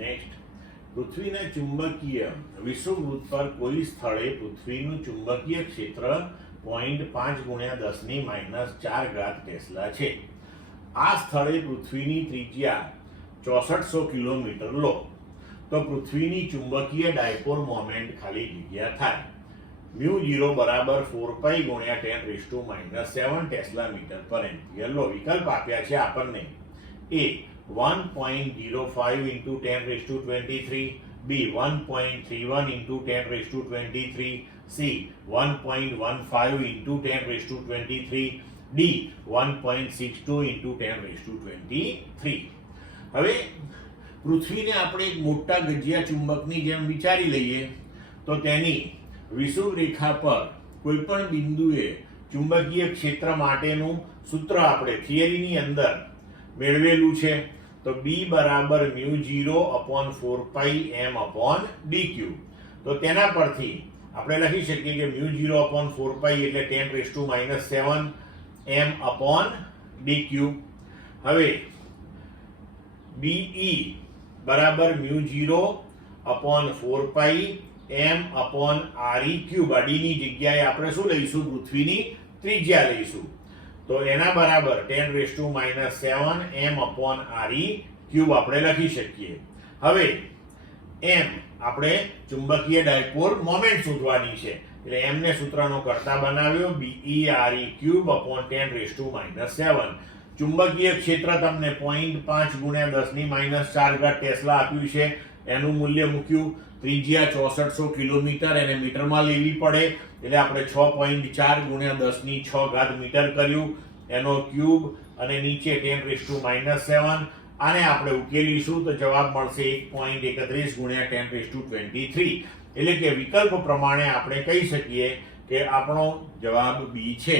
Next, પૃથ્વીના ચુંબકીય વિષુવવૃત્ત પર કોઈ સ્થળે પૃથ્વીનું ચુંબકીય ક્ષેત્ર 0.5 × 10⁻⁴ ટેસ્લા છે. આ સ્થળે પૃથ્વીની ત્રિજ્યા 6400 કિલોમીટર લો તો પૃથ્વીની ચુંબકીય ડાયપોલ મોમેન્ટ ખાલી જગ્યા થાય μ0 બરાબર 4π × 10⁻⁷ ટેસ્લા મીટર પર એમ્પિયર લો. વિકલ્પ આપ્યા છે આપણને એ 1.05 × 10⁻23, બી 1.31 × 10⁻23, સી 1.15 × 10⁻23, ડી 1.62 × 10⁻23. હવે પૃથ્વીને આપણે એક મોટા ગજિયા ચુંબકની જેમ વિચારી લઈએ તો તેની વિષુવ રેખા પર કોઈ પણ બિંદુએ ચુંબકીય ક્ષેત્ર માટેનું સૂત્ર આપણે થિયરીની અંદર મેળવેલું છે. તો બી બરાબર μ0/4πm/dq. તો તેના પરથી આપણે લખી શકીએ કે μ0/4π એટલે 10⁻⁷ m/dq. હવે BE બરાબર μ0/4π m/Req. ડીની જગ્યાએ આપણે શું લઈશું? પૃથ્વીની ત્રિજ્યા લઈશું. તો એના બરાબર 10⁻⁷ m/Req આપણે લખી શકીએ. હવે m આપણે ચુંબકીય ડાયપોલ મોમેન્ટ શોધવાની છે એટલે m ને સૂત્રનો કરતા બનાવ્યો BE/Req/10⁻⁷. ચુંબકીય ક્ષેત્ર તમને 0.5 × 10⁻⁴ ટેસ્લા આપ્યું છે. એનું મૂલ્ય મૂક્યું. ત્રિજ્યા 6400 કિલોમીટર, એને મીટરમાં લેવી પડે એટલે આપણે 6.4 × 10⁶ મીટર કર્યું. એનો ક્યુબ અને નીચે 10⁻⁷. આને આપણે ઉકેલીશું તો જવાબ મળશે 1.31 × 10⁻23. એટલે કે વિકલ્પ પ્રમાણે આપણે કહી શકીએ કે આપણો જવાબ બી છે.